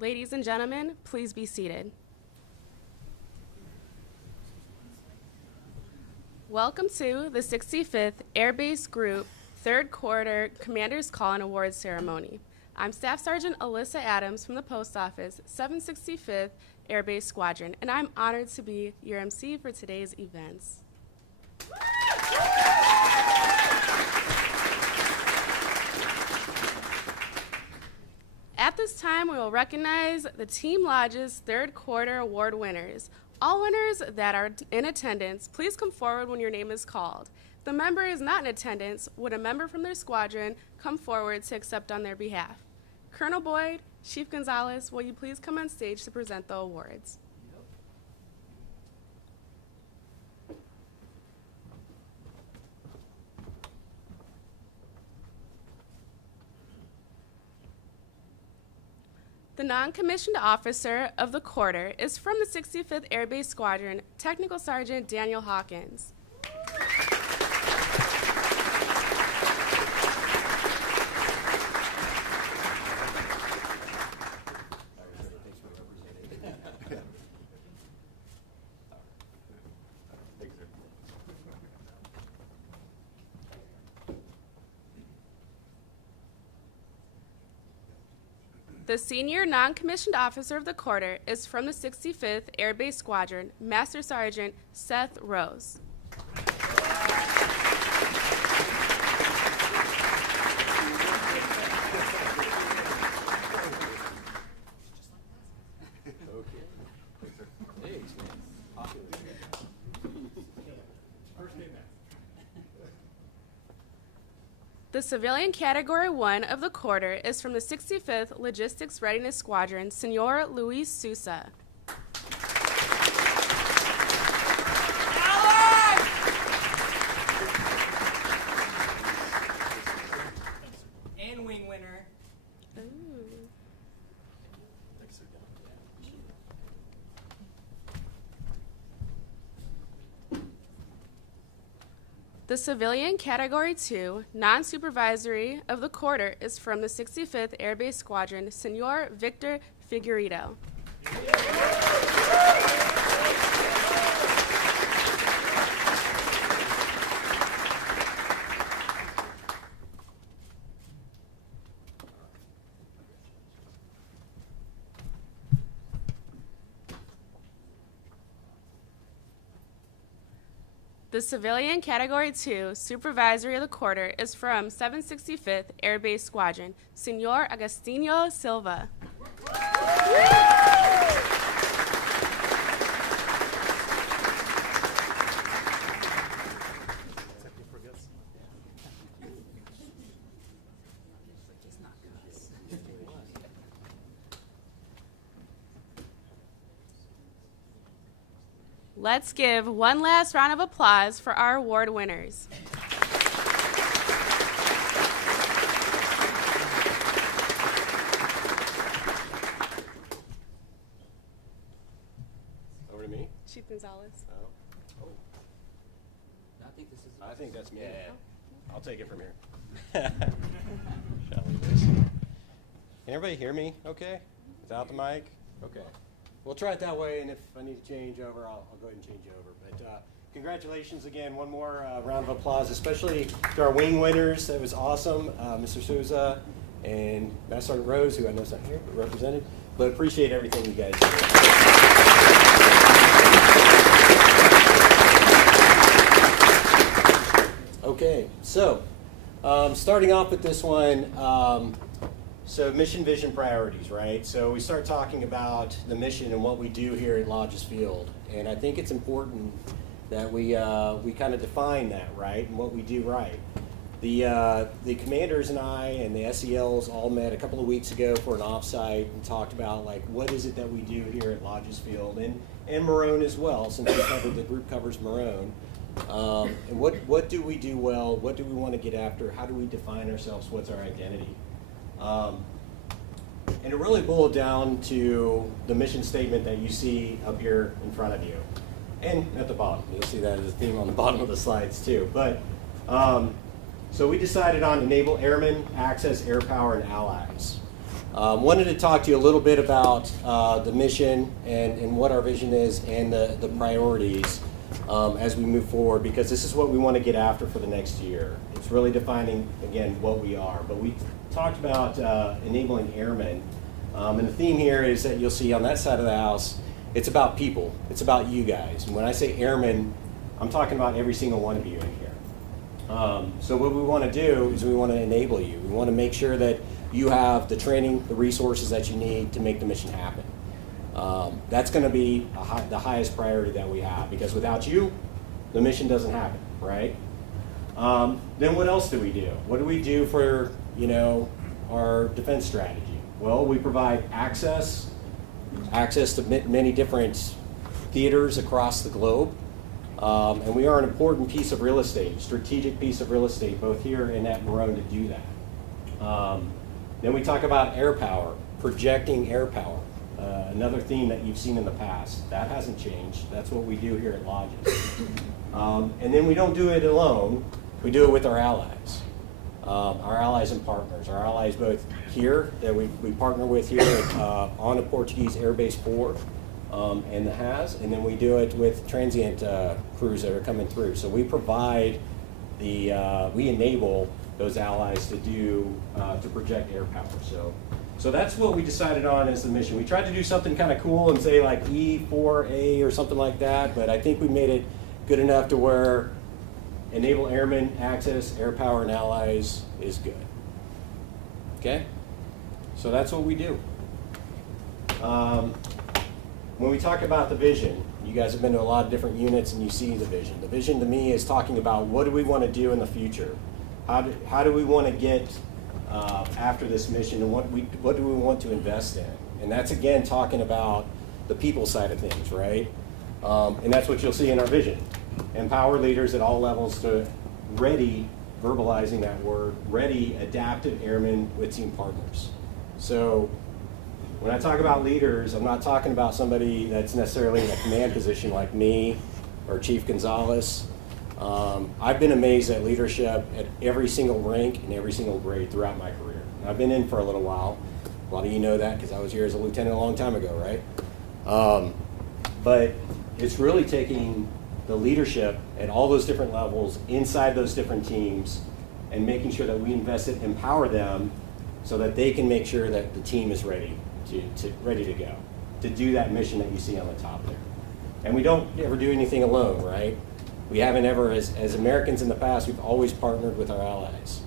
Ladies and gentlemen, please be seated. Welcome to the 65th Air Base Group Third Quarter Commander's Call and Awards Ceremony. I'm Staff Sergeant Alyssa Adams from the Post Office, 765th Air Base Squadron, and I'm honored to be your MC for today's events. At this time, we will recognize the Team Lajes Third Quarter Award winners. All winners that are in attendance, please come forward when your name is called. If the member is not in attendance, would a member from their squadron come forward to accept on their behalf? Colonel Boyd, Chief Gonzalez, will you please come on stage to present the awards? The non-commissioned officer of the quarter is from the 65th Air Base Squadron, Technical Sergeant Daniel Hawkins. The senior non-commissioned officer of the quarter is from the 65th Air Base Squadron, Master Sergeant Seth Rose. The civilian category 1 of the quarter is from the 65th Logistics Readiness Squadron, Senor Luis Sousa. And wing winner. The civilian category 2, non-supervisory of the quarter is from the 65th Air Base Squadron, Senor Victor Figueredo. The civilian category 2, supervisory of the quarter is from 765th Air Base Squadron, Senor Agostinho Silva. Let's give one last round of applause for our award winners. Over to me? Chief Gonzalez. Oh. I think that's me. Yeah. I'll take it from here. Shall we, please? Can everybody hear me okay? Without the mic? Okay. We'll try it that way, and if I need to change over, I'll go ahead and change over. But congratulations again. One more round of applause, especially to our wing winners. That was awesome. Mr. Souza and Master Sergeant Rose, who I know is not here, but represented. But appreciate everything you guys did. Okay, so starting off with this one, so mission, vision, priorities, right? So we start talking about the mission and what we do here at Lajes Field, and I think it's important that we kind of define that, right, and what we do right. The commanders and I and the SELs all met a couple of weeks ago for an offsite and talked about like what is it that we do here at Lajes Field and Marone as well, since the group covers Marone. And what do we do well? What do we want to get after? How do we define ourselves? What's our identity? And it really boiled down to the mission statement that you see up here in front of you, and at the bottom. You'll see that as a theme on the bottom of the slides too. But so we decided on enable airmen, access air power, and allies. Wanted to talk to you a little bit about the mission and what our vision is and the priorities as we move forward, because this is what we want to get after for the next year. It's really defining, again, what we are. But we talked about enabling airmen. And the theme here is that you'll see on that side of the house, it's about people. It's about you guys. And when I say airmen, I'm talking about every single one of you in here. So what we want to do is we want to enable you. We want to make sure that you have the training, the resources that you need to make the mission happen. That's going to be the highest priority that we have, because without you, the mission doesn't happen, right? Then what else do we do? What do we do for, our defense strategy? Well, we provide access to many different theaters across the globe. And we are an important piece of real estate, strategic piece of real estate, both here and at Marone to do that. Then we talk about air power, projecting air power. Another theme that you've seen in the past. That hasn't changed. That's what we do here at Lajes. And then we don't do it alone. We do it with our allies. Our allies and partners. Our allies both here, that we partner with here on a Portuguese Air Base 4 and the HAS, and then we do it with transient crews that are coming through. So we provide we enable those allies to project air power. So that's what we decided on as the mission. We tried to do something kind of cool and say like E4A or something like that, but I think we made it good enough to where enable airmen, access, air power, and allies is good. Okay? So that's what we do. When we talk about the vision, you guys have been to a lot of different units and you see the vision. The vision to me is talking about what do we want to do in the future? How do we want to get after this mission, and what do we want to invest in? And that's, again, talking about the people side of things, right? And that's what you'll see in our vision. Empower leaders at all levels to ready, verbalizing that word, ready adaptive airmen with team partners. So when I talk about leaders, I'm not talking about somebody that's necessarily in a command position like me or Chief Gonzalez. I've been amazed at leadership at every single rank and every single grade throughout my career. And I've been in for a little while. A lot of you know that because I was here as a lieutenant a long time ago, right? But it's really taking the leadership at all those different levels inside those different teams and making sure that we invest it, empower them so that they can make sure that the team is ready to go, to do that mission that you see on the top there. And we don't ever do anything alone, right? We haven't ever, as Americans in the past, we've always partnered with our allies.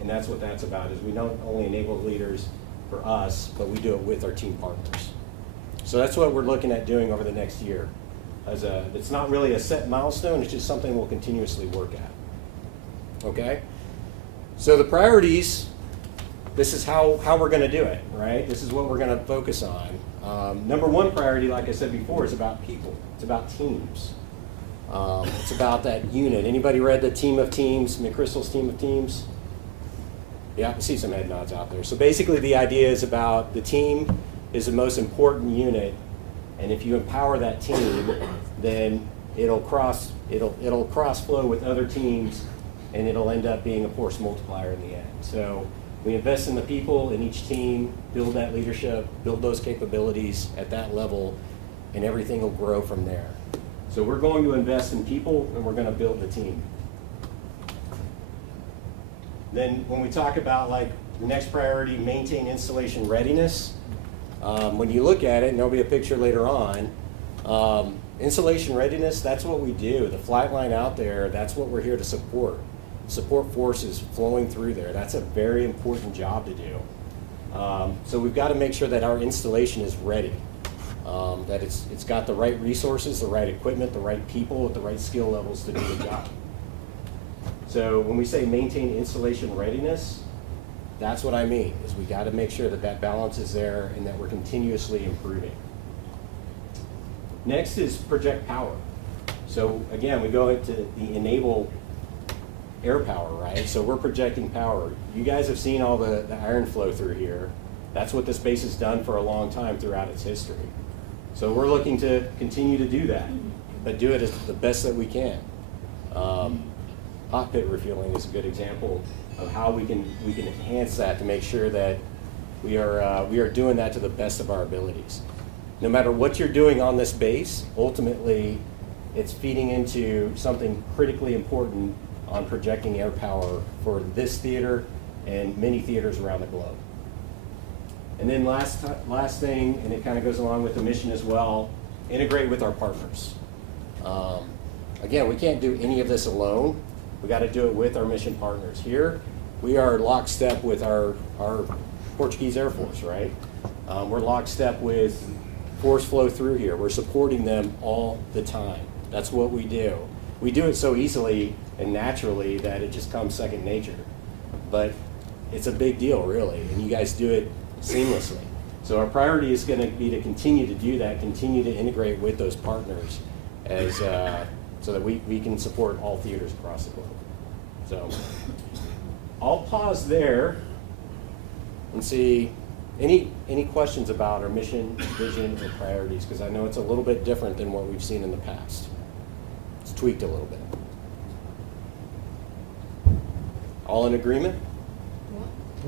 And that's what that's about, is we don't only enable leaders for us, but we do it with our team partners. So that's what we're looking at doing over the next year. It's not really a set milestone, it's just something we'll continuously work at. Okay? So the priorities, this is how we're going to do it, right? This is what we're going to focus on. Number one priority, like I said before, is about people. It's about teams. It's about that unit. Anybody read the Team of Teams, McChrystal's Team of Teams? Yeah, I see some head nods out there. So basically the idea is about the team is the most important unit, and if you empower that team, then it'll cross flow with other teams, and it'll end up being a force multiplier in the end. So we invest in the people in each team, build that leadership, build those capabilities at that level, and everything will grow from there. So we're going to invest in people, and we're going to build the team. Then when we talk about like the next priority, maintain installation readiness, when you look at it, and there'll be a picture later on, installation readiness, that's what we do. The flight line out there, that's what we're here to support. Support forces flowing through there. That's a very important job to do. So we've got to make sure that our installation is ready. That it's got the right resources, the right equipment, the right people with the right skill levels to do the job. So when we say maintain installation readiness, that's what I mean, is we got to make sure that that balance is there and that we're continuously improving. Next is project power. So again, we go into the enable air power, right? So we're projecting power. You guys have seen all the iron flow through here. That's what this base has done for a long time throughout its history. So we're looking to continue to do that, but do it as the best that we can. Hot pit refueling is a good example of how we can enhance that to make sure that We are doing that to the best of our abilities. No matter what you're doing on this base, ultimately, it's feeding into something critically important on projecting air power for this theater and many theaters around the globe. And then last thing, and it kind of goes along with the mission as well, integrate with our partners. Again, we can't do any of this alone. We got to do it with our mission partners. Here, we are lockstep with our Portuguese Air Force, right? We're lockstep with force flow through here. We're supporting them all the time. That's what we do. We do it so easily and naturally that it just comes second nature. But it's a big deal, really, and you guys do it seamlessly. So our priority is going to be to continue to do that, continue to integrate with those partners as so that we can support all theaters across the globe. So I'll pause there and see any questions about our mission, vision, or priorities, because I know it's a little bit different than what we've seen in the past. It's tweaked a little bit. All in agreement?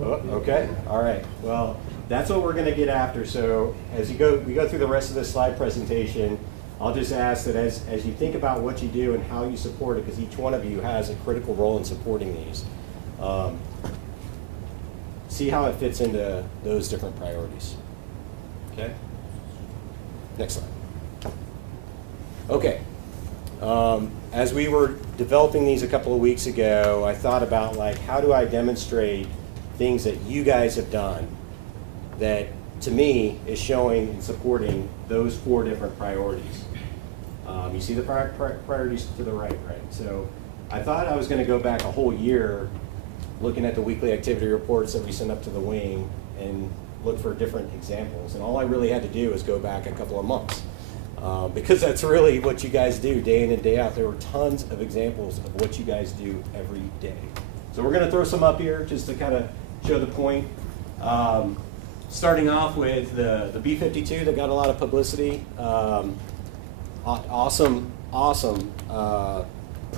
Oh, okay, all right. Well, that's what we're going to get after. So as we go through the rest of the slide presentation, I'll just ask that as you think about what you do and how you support it, because each one of you has a critical role in supporting these, see how it fits into those different priorities. Okay? Next slide. Okay. As we were developing these a couple of weeks ago, I thought about, like, how do I demonstrate things that you guys have done that, to me, is showing and supporting those 4 different priorities. You see the priorities to the right? So I thought I was going to go back a whole year looking at the weekly activity reports that we send up to the wing and look for different examples. And all I really had to do was go back a couple of months. Because that's really what you guys do day in and day out. There were tons of examples of what you guys do every day. So we're going to throw some up here just to kind of show the point. Starting off with the B-52 that got a lot of publicity. Awesome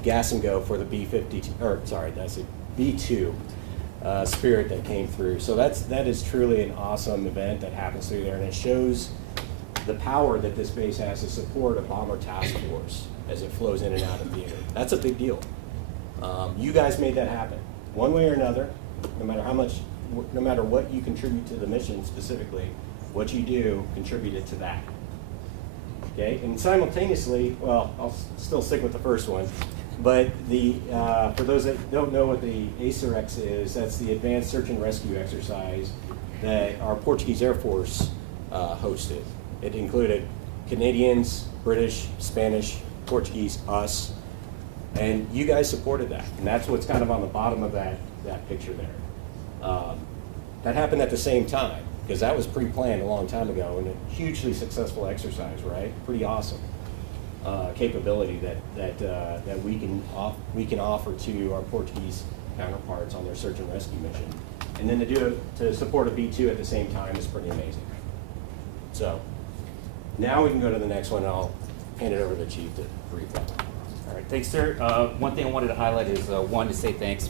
gas and go for the B-52, or sorry, that's a B-2 Spirit that came through. So that is truly an awesome event that happens through there, and it shows the power that this base has to support a bomber task force as it flows in and out of theater. That's a big deal. You guys made that happen, one way or another. No matter what you contribute to the mission specifically, what you do contributed to that. Okay, and simultaneously, well, I'll still stick with the first one, but for those that don't know what the ACERX is, that's the Advanced Search and Rescue exercise that our Portuguese Air Force hosted. It included Canadians, British, Spanish, Portuguese, us, and you guys supported that, and that's what's kind of on the bottom of that picture there. That happened at the same time, because that was pre-planned a long time ago, and a hugely successful exercise, right? Pretty awesome capability that we can offer to our Portuguese counterparts on their search and rescue mission, and then to support a B-2 at the same time is pretty amazing. So now we can go to the next one, and I'll hand it over to the chief to brief that one. All right, thanks, sir. One thing I wanted to highlight is one, to say thanks.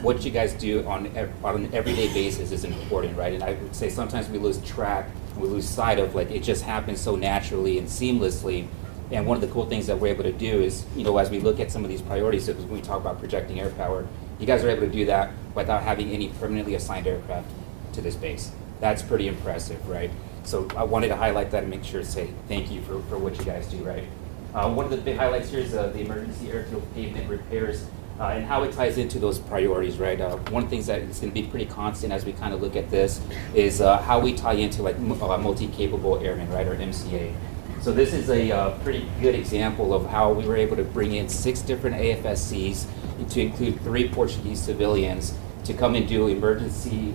What you guys do on an everyday basis is important, right? And I would say sometimes we lose track, we lose sight of, like, it just happens so naturally and seamlessly. And one of the cool things that we're able to do is, as we look at some of these priorities, so when we talk about projecting air power, you guys are able to do that without having any permanently assigned aircraft to this base. That's pretty impressive, right? So I wanted to highlight that and make sure to say thank you for what you guys do, right? One of the big highlights here is the emergency airfield pavement repairs and how it ties into those priorities, right? One of the things that is going to be pretty constant as we kind of look at this is how we tie into, like, multi-capable airmen, right, or MCA. So this is a pretty good example of how we were able to bring in 6 different AFSCs to include 3 Portuguese civilians to come and do emergency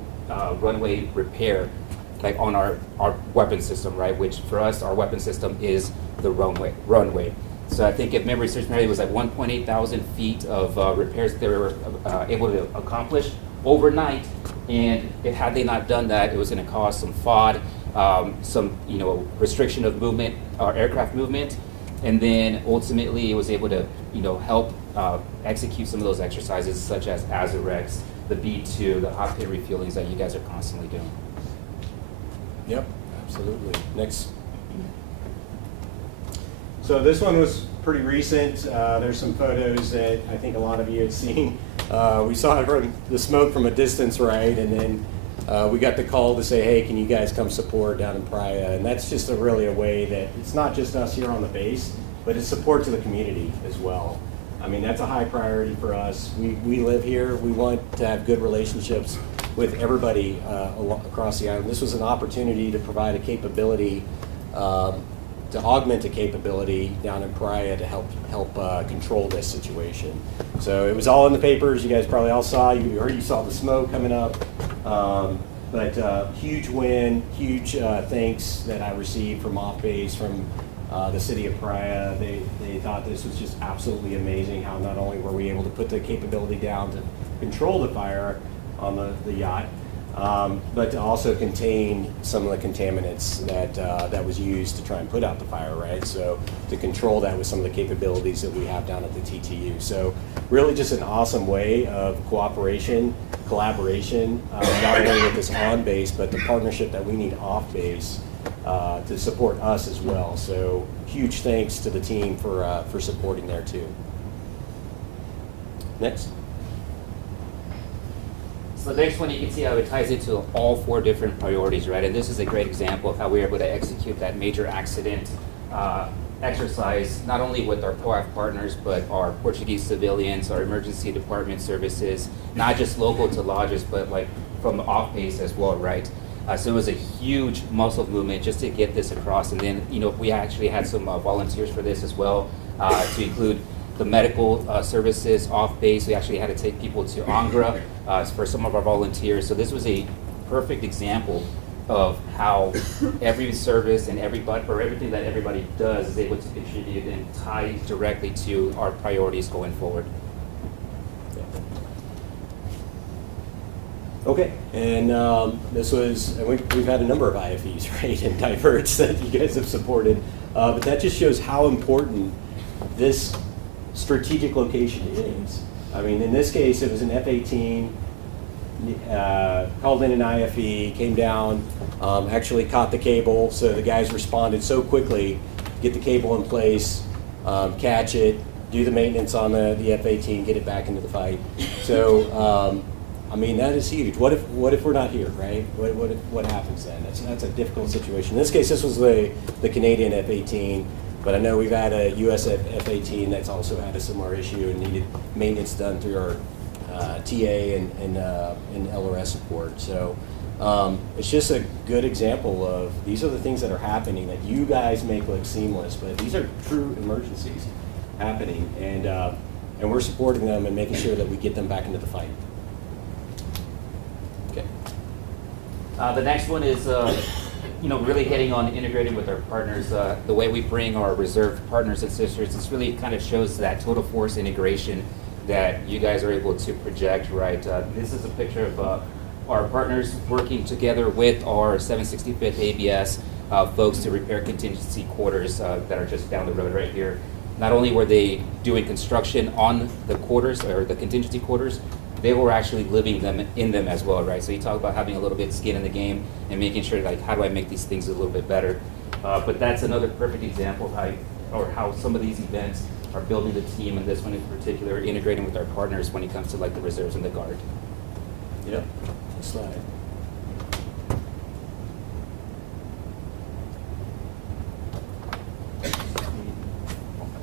runway repair, like on our weapon system, right? Which for us, our weapon system is the runway. So I think if memory serves me right, it was like 1.8 thousand feet of repairs that they were able to accomplish overnight. And had they not done that, it was going to cause some FOD, some restriction of movement, or aircraft movement, and then ultimately it was able to help execute some of those exercises such as Azores, the B-2, the hot pit refuelings that you guys are constantly doing. Yep, absolutely. Next. So this one was pretty recent. There's some photos that I think a lot of you had seen. We saw it from the smoke from a distance, right? And then we got the call to say, hey, can you guys come support down in Praia? And that's just really a way that it's not just us here on the base, but it's support to the community as well. I mean, that's a high priority for us. We live here. We want to have good relationships with everybody across the island. This was an opportunity to provide a capability, to augment a capability down in Praia to help control this situation. So it was all in the papers. You guys probably all saw. You saw the smoke coming up. But huge win, huge thanks that I received from off base, from the city of Praia. They thought this was just absolutely amazing how not only were we able to put the capability down to control the fire on the yacht, but to also contain some of the contaminants that was used to try and put out the fire, right? So to control that with some of the capabilities that we have down at the TTU. So really just an awesome way of cooperation, collaboration, not only with this on base, but the partnership that we need off base to support us as well. So huge thanks to the team for supporting there too. Next. So the next one, you can see how it ties into all 4 different priorities, right? And this is a great example of how we were able to execute that major accident exercise, not only with our POAF partners, but our Portuguese civilians, our emergency department services, not just local to Lajes, but like from the off base as well, right? So it was a huge muscle movement just to get this across. And then, we actually had some volunteers for this as well, to include the medical services off base. We actually had to take people to Angra for some of our volunteers. So this was a perfect example of how every service and everything that everybody does is able to contribute and tie directly to our priorities going forward. Okay, and we've had a number of IFEs, right, and diverts that you guys have supported, but that just shows how important this strategic location is. I mean, in this case, it was an F-18, called in an IFE, came down, actually caught the cable, so the guys responded so quickly, get the cable in place, catch it, do the maintenance on the F-18, get it back into the fight. So, I mean, that is huge. What if we're not here, right? What happens then? That's a difficult situation. In this case, this was the Canadian F-18, but I know we've had a US F-18 that's also had a similar issue and needed maintenance done through our TA and LRS support. So it's just a good example of these are the things that are happening that you guys make look seamless, but these are true emergencies happening, and we're supporting them and making sure that we get them back into the fight. Okay. The next one is, really hitting on integrating with our partners. The way we bring our reserve partners and sisters, this really kind of shows that total force integration that you guys are able to project, right? This is a picture of our partners working together with our 765th ABS folks to repair contingency quarters that are just down the road right here. Not only were they doing construction on the quarters or the contingency quarters, they were actually living in them as well, right? So you talk about having a little bit of skin in the game and making sure, like, how do I make these things a little bit better? But that's another perfect example of how some of these events are building the team, and this one in particular, integrating with our partners when it comes to like the reserves and the guard. Yep. Next slide.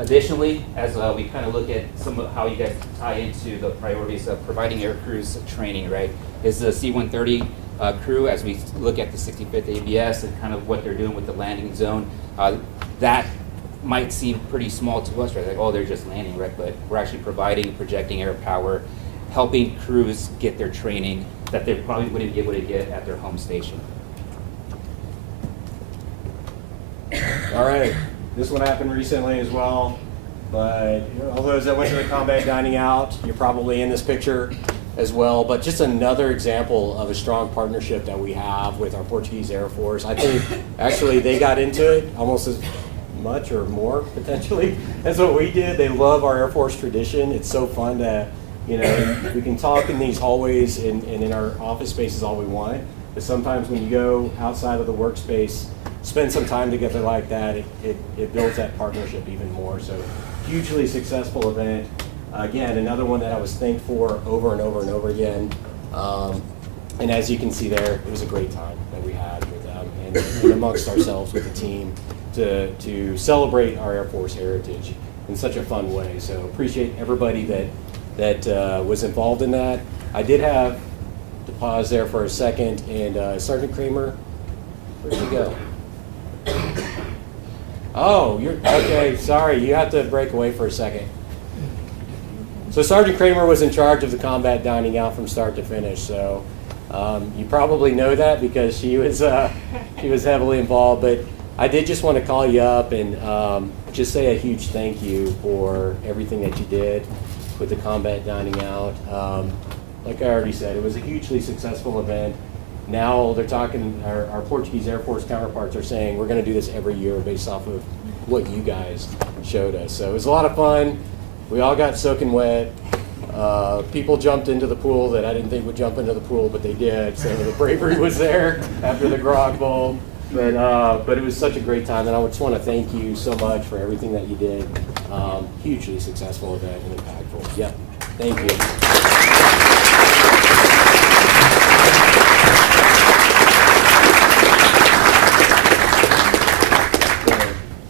Additionally, as we kind of look at some of how you guys tie into the priorities of providing air crews training, right, is the C-130 crew, as we look at the 65th ABS and kind of what they're doing with the landing zone, that might seem pretty small to us, right? Like, oh, they're just landing, right? But we're actually providing, projecting air power, helping crews get their training that they probably wouldn't be able to get at their home station. All right. This one happened recently as well, but all those that went to the combat dining out, you're probably in this picture as well, but just another example of a strong partnership that we have with our Portuguese Air Force. I think actually they got into it almost as much or more potentially as what we did. They love our Air Force tradition. It's so fun to, we can talk in these hallways and in our office spaces all we want, But sometimes when you go outside of the workspace, spend some time together like that, it builds that partnership even more. So hugely successful event. Again, another one that I was thanked for over and over and over again. And as you can see there, it was a great time that we had with them and amongst ourselves with the team to celebrate our Air Force heritage in such a fun way. So appreciate everybody that was involved in that. I did have to pause there for a second, and Sergeant Kramer, where'd you go? Oh, you're okay. Sorry, you have to break away for a second. So Sergeant Kramer was in charge of the combat dining out from start to finish. So you probably know that because she was heavily involved. But I did just want to call you up and just say a huge thank you for everything that you did with the combat dining out. Like I already said, it was a hugely successful event. Now they're talking, our Portuguese Air Force counterparts are saying we're going to do this every year based off of what you guys showed us. So it was a lot of fun. We all got soaking wet. People jumped into the pool that I didn't think would jump into the pool, but they did. So the bravery was there after the grog bowl. But it was such a great time, and I just want to thank you so much for everything that you did. Hugely successful event and impactful. Yep. Thank you.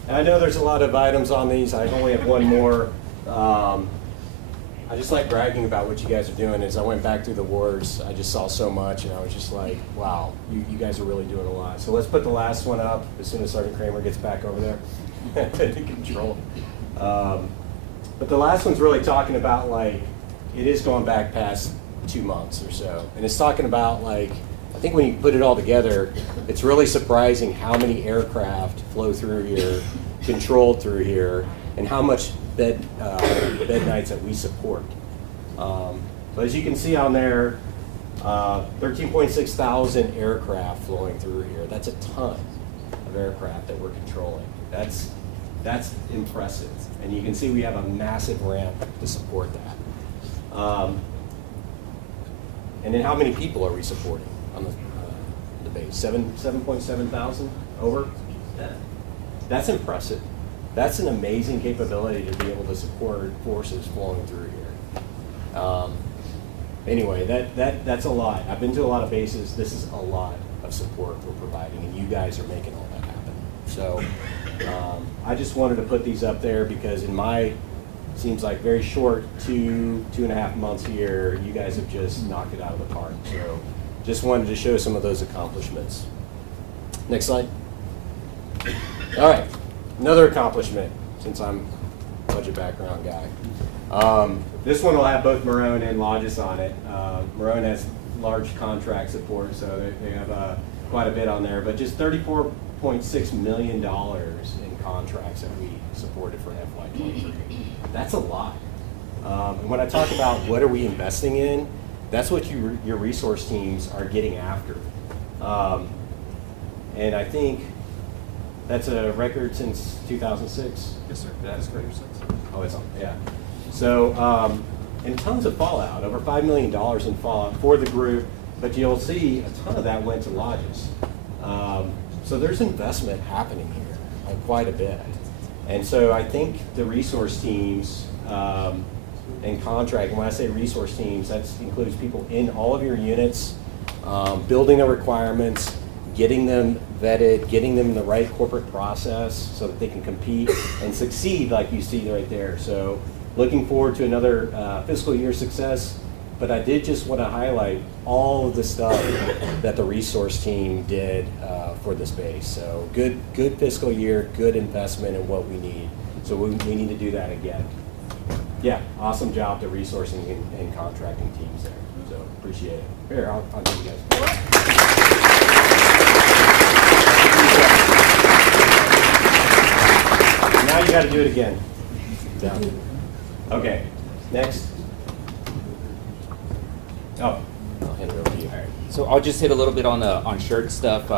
I know there's a lot of items on these. I only have one more. I just like bragging about what you guys are doing. As I went back through the wars, I just saw so much, and I was just like, wow, you guys are really doing a lot. So let's put the last one up as soon as Sergeant Kramer gets back over there to control. But the last one's really talking about, like, it is going back past 2 months or so. And it's talking about, like, I think when you put it all together, it's really surprising how many aircraft flow through here, controlled through here, and how much bed nights that we support. But as you can see on there, 13.6 thousand aircraft flowing through here. That's a ton of aircraft that we're controlling. That's impressive. And you can see we have a massive ramp to support that. And then how many people are we supporting on the base? 7.7 thousand over? That's impressive. That's an amazing capability to be able to support forces flowing through here. Anyway, that's a lot. I've been to a lot of bases. This is a lot of support we're providing, and you guys are making all that happen. So I just wanted to put these up there because in my, seems like very short 2.5 months here, you guys have just knocked it out of the park. So just wanted to show some of those accomplishments. Next slide. All right. Another accomplishment, since I'm a budget background guy. This one will have both Marone and Lajes on it. Marone has large contract support, so they have quite a bit on there, but just $34.6 million in contracts that we supported for FY23. That's a lot. And when I talk about what are we investing in, that's what your resource teams are getting after. And I think that's a record since 2006? Yes, sir. That's great. Oh, it's on, yeah. So, and tons of fallout, over $5 million in fallout for the group, but you'll see a ton of that went to Lajes. So there's investment happening here, quite a bit. And so I think the resource teams and contract, and when I say resource teams, that includes people in all of your units, building the requirements, getting them vetted, getting them in the right corporate process so that they can compete and succeed like you see right there. So looking forward to another fiscal year success, but I did just want to highlight all of the stuff that the resource team did for the space. So good fiscal year, good investment in what we need. So we need to do that again. Yeah, awesome job to resourcing and contracting teams there. So appreciate it. Here, I'll give you guys. Now you got to do it again. Down. Okay, next. Oh, I'll hand it over to you. All right. So I'll just hit a little bit on shirt stuff.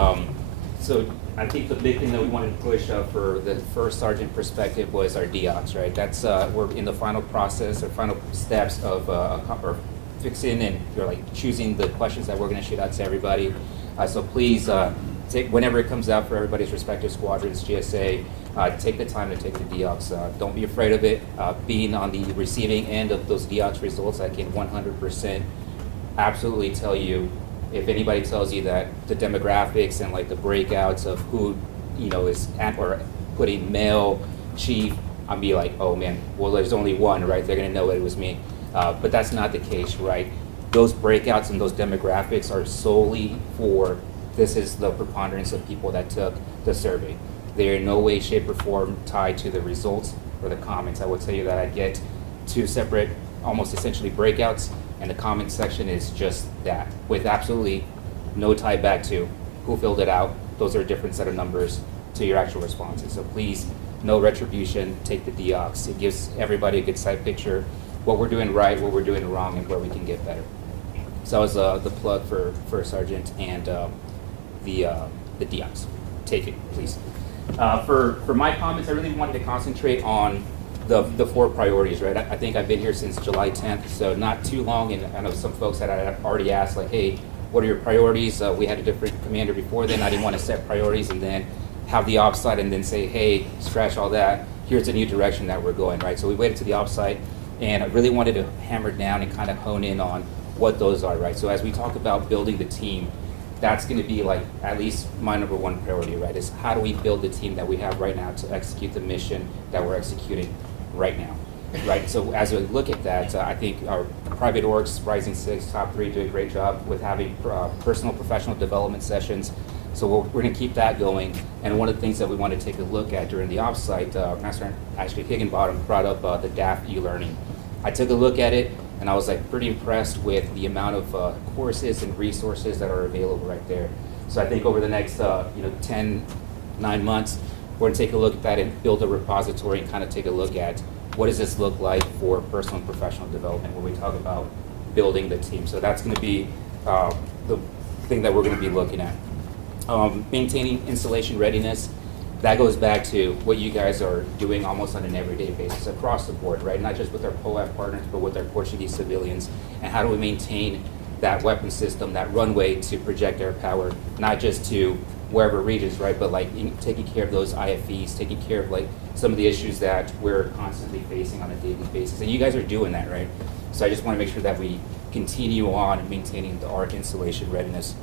So I think the big thing that we wanted to push for the first sergeant perspective was our DOCs, right? That's we're in the final process or final steps of or fixing and like choosing the questions that we're going to shoot out to everybody. So please, whenever it comes out for everybody's respective squadrons, GSA, take the time to take the DEOX. Don't be afraid of it. Being on the receiving end of those DEOX results, I can 100% absolutely tell you, if anybody tells you that the demographics and like the breakouts of who, is at or putting male chief, I'll be like, oh man, well there's only one, right? They're gonna know it was me. But that's not the case, right? Those breakouts and those demographics are solely for, this is the preponderance of people that took the survey. They're in no way, shape, or form tied to the results or the comments. I will tell you that I get 2 separate, almost essentially breakouts, and the comment section is just that, with absolutely no tie back to who filled it out. Those are a different set of numbers to your actual responses. So please, no retribution, take the DEOX. It gives everybody a good side picture, what we're doing right, what we're doing wrong, and where we can get better. So that was the plug for Sergeant and the DEOX. Take it, please. For my comments, I really wanted to concentrate on the 4 priorities, right? I think I've been here since July 10th, so not too long, and I know some folks had already asked, like, hey, what are your priorities? We had a different commander before then. I didn't want to set priorities and then have the offsite and then say, hey, scratch all that. Here's a new direction that we're going, right? So we waited to the offsite, and I really wanted to hammer down and kind of hone in on what those are, right? So as we talk about building the team, that's going to be like at least my number 1 priority, right? Is how do we build the team that we have right now to execute the mission that we're executing right now, right? So as we look at that, I think our private orgs, Rising 6, Top 3 do a great job with having personal professional development sessions. So we're going to keep that going. And one of the things that we want to take a look at during the offsite, Master actually Higginbottom brought up the DAF e-learning. I took a look at it, and I was like pretty impressed with the amount of courses and resources that are available right there. So I think over the next 9 months, we're going to take a look at that and build a repository and kind of take a look at what does this look like for personal and professional development when we talk about building the team. So that's going to be the thing that we're going to be looking at. Maintaining installation readiness, that goes back to what you guys are doing almost on an everyday basis across the board, right? Not just with our POAF partners, but with our Portuguese civilians. And how do we maintain that weapon system, that runway to project air power, not just to wherever regions, right? But like taking care of those IFEs, taking care of like some of the issues that we're constantly facing on a daily basis. And you guys are doing that, right? So I just want to make sure that we continue on maintaining the ARC installation readiness.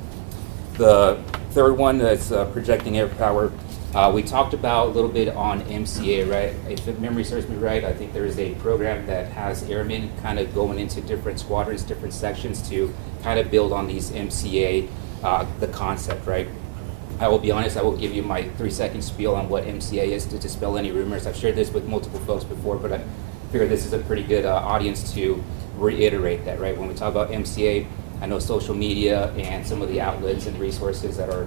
The third one that's projecting air power. We talked about a little bit on MCA, right? If memory serves me right, I think there is a program that has airmen kind of going into different squadrons, different sections to kind of build on these MCA, the concept, right? I will be honest, I will give you my 3-second spiel on what MCA is to dispel any rumors. I've shared this with multiple folks before, but I figure this is a pretty good audience to reiterate that, right? When we talk about MCA, I know social media and some of the outlets and resources that are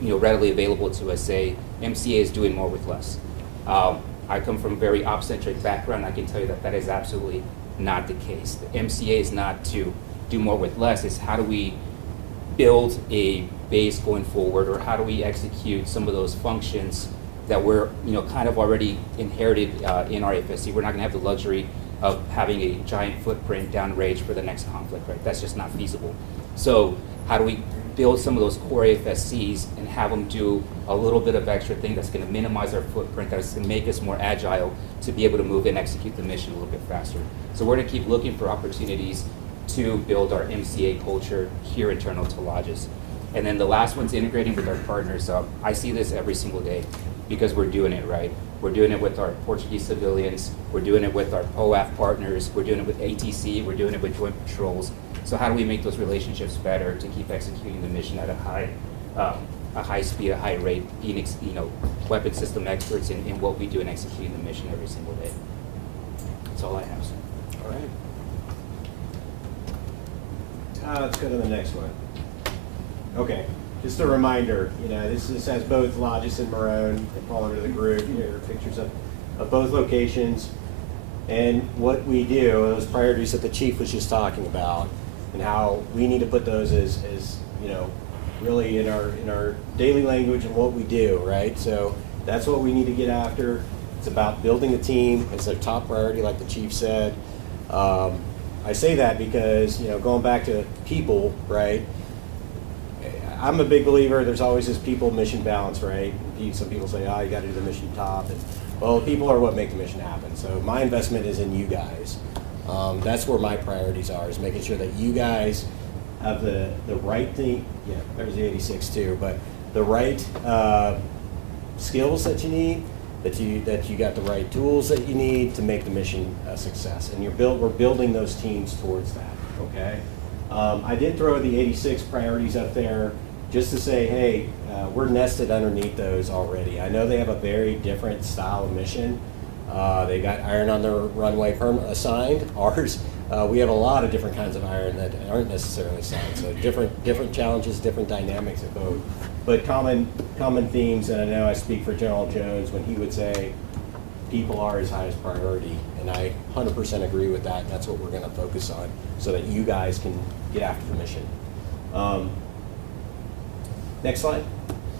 readily available to us say MCA is doing more with less. I come from a very op-centric background. I can tell you that that is absolutely not the case. The MCA is not to do more with less. It's how do we build a base going forward, or how do we execute some of those functions that we're kind of already inherited in our FSC. We're not going to have the luxury of having a giant footprint downrange for the next conflict, right? That's just not feasible. So how do we build some of those core AFSCs and have them do a little bit of extra thing that's going to minimize our footprint, that's going to make us more agile to be able to move and execute the mission a little bit faster. So we're going to keep looking for opportunities to build our MCA culture here internal to Lajes. And then the last one's integrating with our partners. I see this every single day because we're doing it right. We're doing it with our Portuguese civilians, we're doing it with our POAF partners, we're doing it with ATC, we're doing it with joint patrols. So how do we make those relationships better to keep executing the mission at a high speed, a high rate, being weapon system experts in what we do and executing the mission every single day. That's all I have, sir. All right. Let's go to the next one. Okay, just a reminder, this has both Lajes and Marone. They fall under the group. There are pictures of both locations. And what we do, those priorities that the chief was just talking about, and how we need to put those as really in our daily language and what we do, right? So that's what we need to get after. It's about building a team. It's a top priority, like the chief said. I say that because, going back to people, right? I'm a big believer, there's always this people-mission balance, right? Some people say, oh, you gotta do the mission top. And, well, people are what make the mission happen. So my investment is in you guys. That's where my priorities are, is making sure that you guys have the right thing. Yeah, there's the 86 too, but the right skills that you need, that you got the right tools that you need to make the mission a success. And we're building those teams towards that, okay? I did throw the 86 priorities up there just to say, hey, we're nested underneath those already. I know they have a very different style of mission. They got iron on their runway assigned. Ours, we have a lot of different kinds of iron that aren't necessarily assigned. So different challenges, different dynamics of both. But common themes, and I know I speak for General Jones when he would say, people are his highest priority. And I 100% agree with that. That's what we're going to focus on so that you guys can get after the mission. Next slide.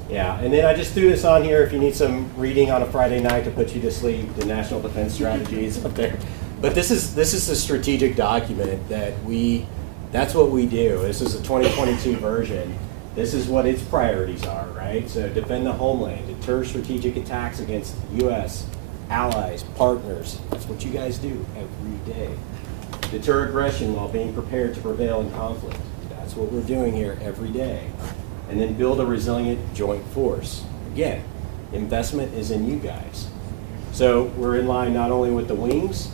Yeah, and then I just threw this on here if you need some reading on a Friday night to put you to sleep. The National Defense Strategy is up there. But this is the strategic document that's what we do. This is a 2022 version. This is what its priorities are, right? So defend the homeland, deter strategic attacks against U.S., allies, partners. That's what you guys do every day. Deter aggression while being prepared to prevail in conflict. That's what we're doing here every day. And then build a resilient joint force. Again, investment is in you guys. So we're in line not only with the wings,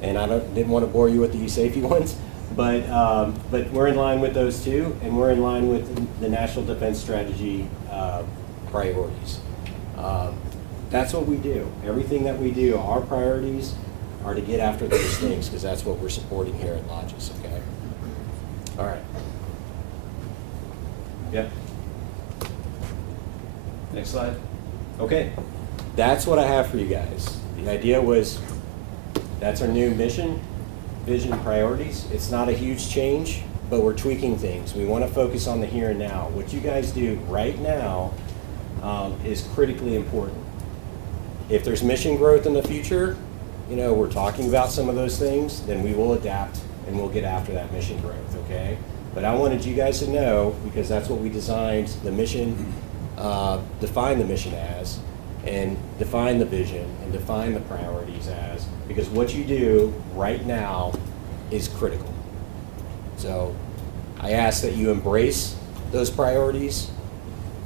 and I didn't want to bore you with the safety ones, but we're in line with those two, and we're in line with the National Defense Strategy priorities. That's what we do. Everything that we do, our priorities are to get after those things, because that's what we're supporting here at Lajes, okay? All right. Yep. Next slide. Okay. That's what I have for you guys. The idea was, that's our new mission, vision, priorities. It's not a huge change, but we're tweaking things. We want to focus on the here and now. What you guys do right now is critically important. If there's mission growth in the future, we're talking about some of those things, then we will adapt and we'll get after that mission growth, okay? But I wanted you guys to know, because that's what we designed the mission, define the mission as, and define the vision, and define the priorities as, because what you do right now is critical. So I ask that you embrace those priorities.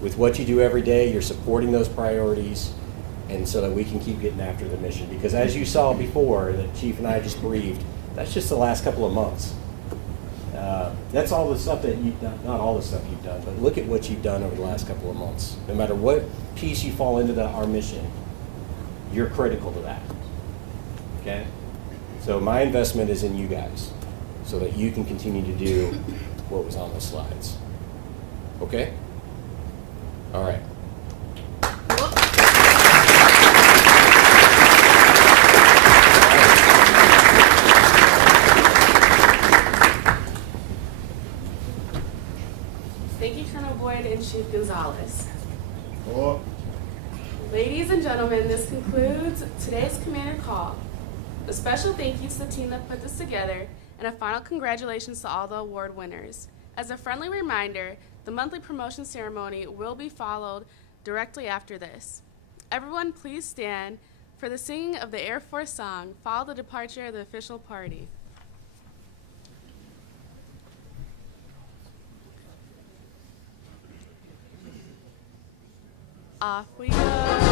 With what you do every day, you're supporting those priorities, and so that we can keep getting after the mission. Because as you saw before, that Chief and I just briefed, that's just the last couple of months. That's all the stuff that you've done, not all the stuff you've done, but look at what you've done over the last couple of months. No matter what piece you fall into our mission, you're critical to that, okay? So my investment is in you guys, so that you can continue to do what was on the slides, okay? All right. Thank you, Colonel Boyd and Chief Gonzalez. Oh. Ladies and gentlemen, this concludes today's commander call. A special thank you to the team that put this together, and a final congratulations to all the award winners. As a friendly reminder, the monthly promotion ceremony will be followed directly after this. Everyone please stand for the singing of the Air Force song, follow the departure of the official party. Off we go.